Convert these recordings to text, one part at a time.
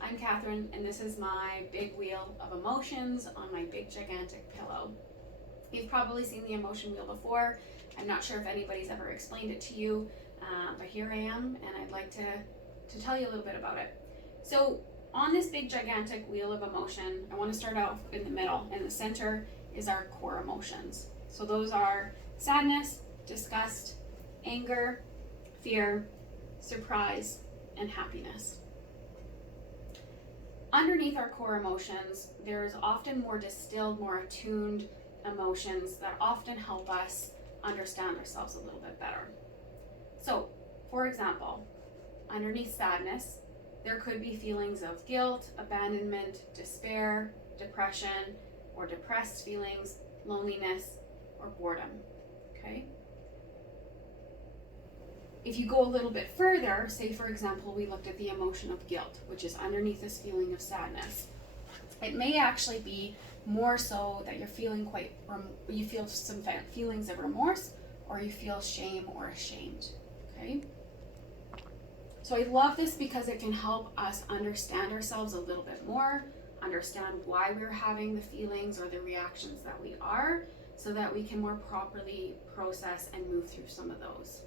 I'm Katherine, and this is my big wheel of emotions on my big gigantic pillow. You've probably seen the emotion wheel before. I'm not sure if anybody's ever explained it to you, but here I am, and I'd like to tell you a little bit about it. So on this big gigantic wheel of emotion, I want to start off in the middle, and the center is our core emotions. So those are sadness, disgust, anger, fear, surprise, and happiness. Underneath our core emotions, there's often more distilled, more attuned emotions that often help us understand ourselves a little bit better. So, for example, underneath sadness, there could be feelings of guilt, abandonment, despair, depression, or depressed feelings, loneliness, or boredom. Okay? If you go a little bit further, say for example, we looked at the emotion of guilt, which is underneath this feeling of sadness. It may actually be more so that you're feeling you feel some feelings of remorse, or you feel shame or ashamed. Okay? So I love this because it can help us understand ourselves a little bit more, understand why we're having the feelings or the reactions that we are, so that we can more properly process and move through some of those.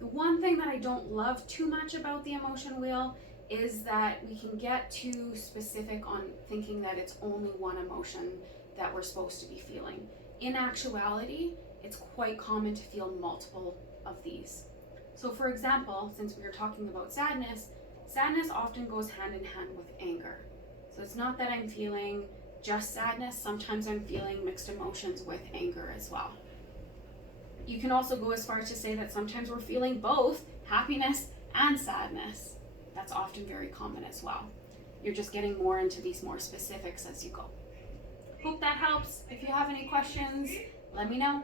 The one thing that I don't love too much about the emotion wheel is that we can get too specific on thinking that it's only one emotion that we're supposed to be feeling. In actuality, it's quite common to feel multiple of these. So for example, since we were talking about sadness often goes hand in hand with anger. So it's not that I'm feeling just sadness, sometimes I'm feeling mixed emotions with anger as well. You can also go as far to say that sometimes we're feeling both happiness and sadness. That's often very common as well. You're just getting more into these more specifics as you go. Hope that helps. If you have any questions, let me know.